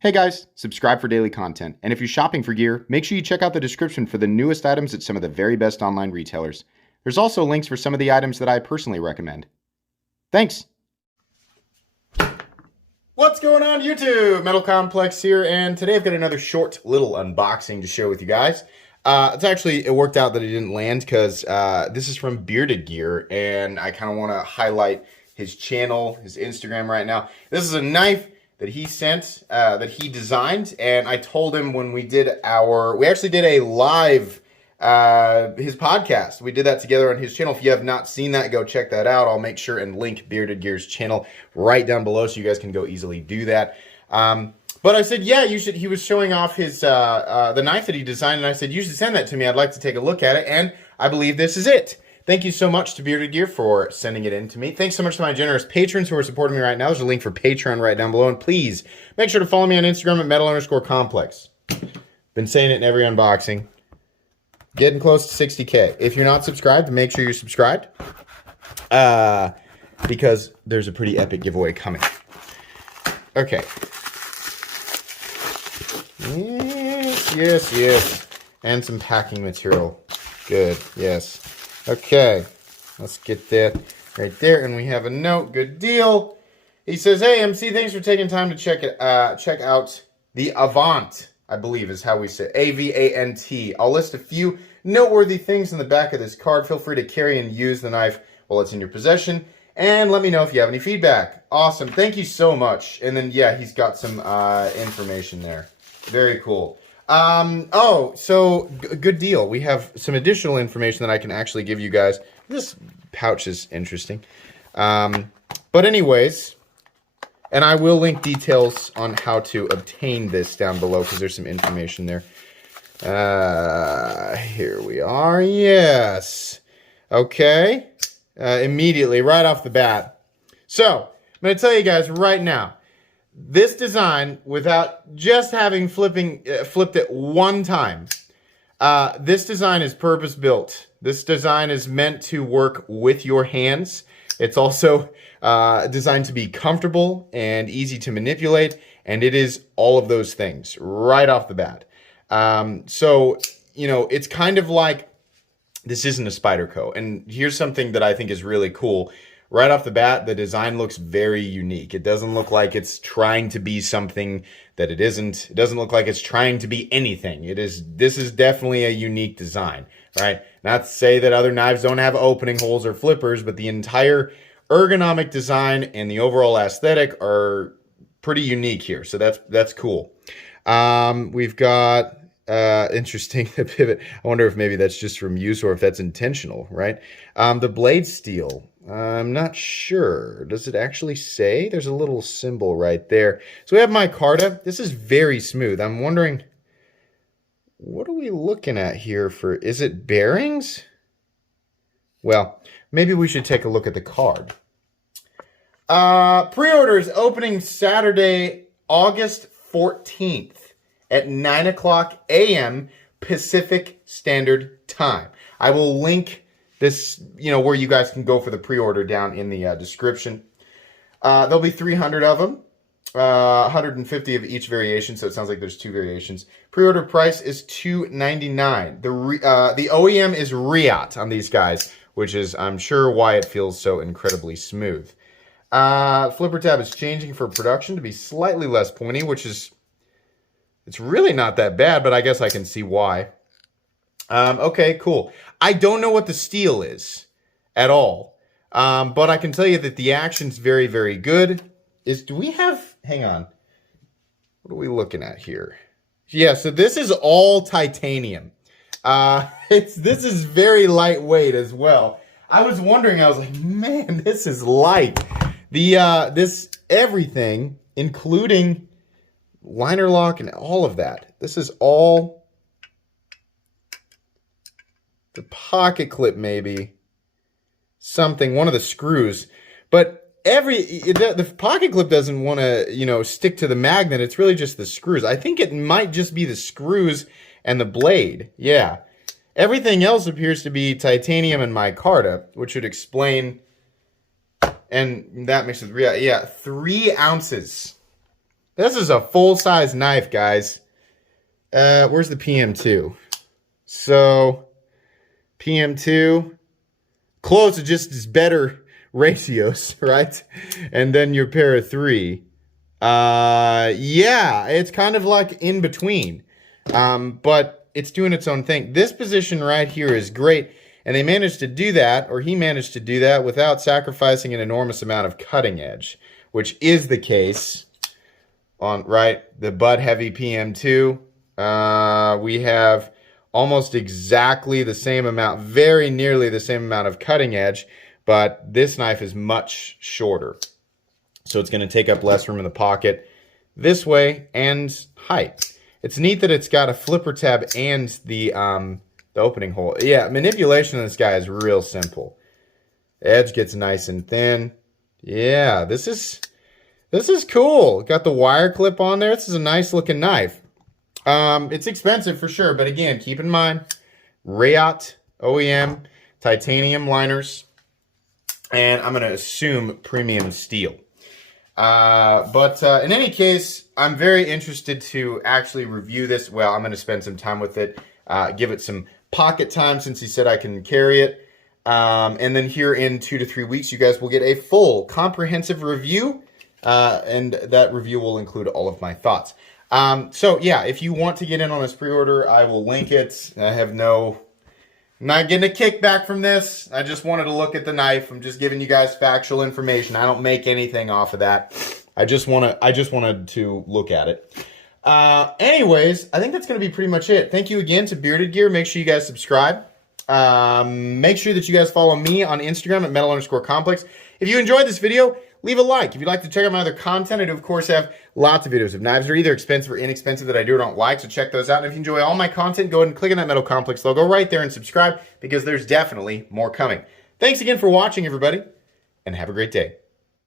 Hey guys, subscribe for daily content. And if you're shopping for gear, make sure you check out the description for the newest items at some of the very best online retailers. There's also links for some of the items that I personally recommend. Thanks! What's going on YouTube? Metal Complex here, and today I've got another short little unboxing to share with you guys. It worked out that it didn't land because this is from Bearded Gear, and I kind of want to highlight his channel, his Instagram right now. This is a knife that he sent, that he designed, and I told him when we actually did a live, his podcast. We did that together on his channel. If you have not seen that, go check that out. I'll make sure and link Bearded Gear's channel right down below so you guys can go easily do that. But I said, yeah, you should. He was showing off his, the knife that he designed, and I said, you should send that to me. I'd like to take a look at it, and I believe this is it. Thank you so much to Bearded Gear for sending it in to me. Thanks so much to my generous patrons who are supporting me right now. There's a link for Patreon right down below. And please, make sure to follow me on Instagram at metal_complex. Been saying it in every unboxing. Getting close to 60K. If you're not subscribed, make sure you're subscribed. Because there's a pretty epic giveaway coming. Okay. Yes. And some packing material. Good, yes. Okay, let's get that right there, and we have a note. Good deal. He says, "Hey MC, thanks for taking time to check out the Avant." I believe is how we say AVANT. I'll list a few noteworthy things in the back of this card. Feel free to carry and use the knife while it's in your possession, and let me know if you have any feedback. Awesome, thank you so much. And then yeah, he's got some information there. Very cool. So good deal. We have some additional information that I can actually give you guys. This pouch is interesting. But anyways, and I will link details on how to obtain this down below because there's some information there. Here we are. Yes. Okay. Immediately, right off the bat. So, I'm going to tell you guys right now. This design, without just having flipped it one time, this design is purpose-built. This design is meant to work with your hands. It's also designed to be comfortable and easy to manipulate, and it is all of those things right off the bat. So, you know, it's kind of like, this isn't a Spyderco, and here's something that I think is really cool. Right off the bat, the design looks very unique. It doesn't look like it's trying to be something that it isn't. It doesn't look like it's trying to be anything. This is definitely a unique design, right? Not to say that other knives don't have opening holes or flippers, but the entire ergonomic design and the overall aesthetic are pretty unique here. So that's cool. We've got interesting, the pivot. I wonder if maybe that's just from use or if that's intentional, right? The blade steel. I'm not sure. Does it actually say? There's a little symbol right there. So we have micarta. This is very smooth. I'm wondering, what are we looking at here for? Is it bearings? Well, maybe we should take a look at the card. Pre-orders opening Saturday, August 14th at 9 a.m. Pacific Standard Time. I will link this, you know, where you guys can go for the pre-order down in the description. There'll be 300 of them, 150 of each variation, so it sounds like there's two variations. Pre-order price is $299. The OEM is Riot on these guys, which is, I'm sure, why it feels so incredibly smooth. Flipper tab is changing for production to be slightly less pointy, which is, it's really not that bad, but I guess I can see why. Okay, cool. I don't know what the steel is at all, but I can tell you that the action's very, very good. Do we have, hang on, what are we looking at here? Yeah, so this is all titanium. This is very lightweight as well. I was wondering, I was like, man, this is light. This everything, including liner lock and all of that, this is all the pocket clip, maybe something, one of the screws, but the pocket clip doesn't want to, you know, stick to the magnet. It's really just the screws. I think it might just be the screws and the blade. Yeah, everything else appears to be titanium and micarta, which would explain, and that makes it, yeah, 3 ounces This is a full-size knife, guys. Where's the PM2? So, PM2, close to just as better ratios, right? And then your para 3. Yeah, it's kind of like in between. But it's doing its own thing. This position right here is great. And they managed to do that, or he managed to do that, without sacrificing an enormous amount of cutting edge, which is the case on, right, the butt heavy PM2. We have almost exactly the same amount, very nearly the same amount of cutting edge, but this knife is much shorter. So it's going to take up less room in the pocket this way and height. It's neat that it's got a flipper tab and the opening hole. Yeah, manipulation of this guy is real simple. Edge gets nice and thin. Yeah, this is cool. Got the wire clip on there. This is a nice looking knife. It's expensive for sure, but again, keep in mind, Rayot OEM, titanium liners, and I'm going to assume premium steel. But in any case, I'm very interested to actually review this. Well, I'm going to spend some time with it, give it some pocket time since he said I can carry it. And then here in 2 to 3 weeks, you guys will get a full comprehensive review. And that review will include all of my thoughts. So yeah, if you want to get in on this pre-order, I will link it. I'm not getting a kickback from this. I just wanted to look at the knife. I'm just giving you guys factual information. I don't make anything off of that. I just wanted to look at it. Anyways, I think that's going to be pretty much it. Thank you again to Bearded Gear. Make sure you guys subscribe. Make sure that you guys follow me on Instagram at metal_complex. If you enjoyed this video, leave a like. If you'd like to check out my other content, I do, of course, have lots of videos of knives that are either expensive or inexpensive that I do or don't like, so check those out. And if you enjoy all my content, go ahead and click on that Metal Complex logo right there and subscribe, because there's definitely more coming. Thanks again for watching, everybody, and have a great day.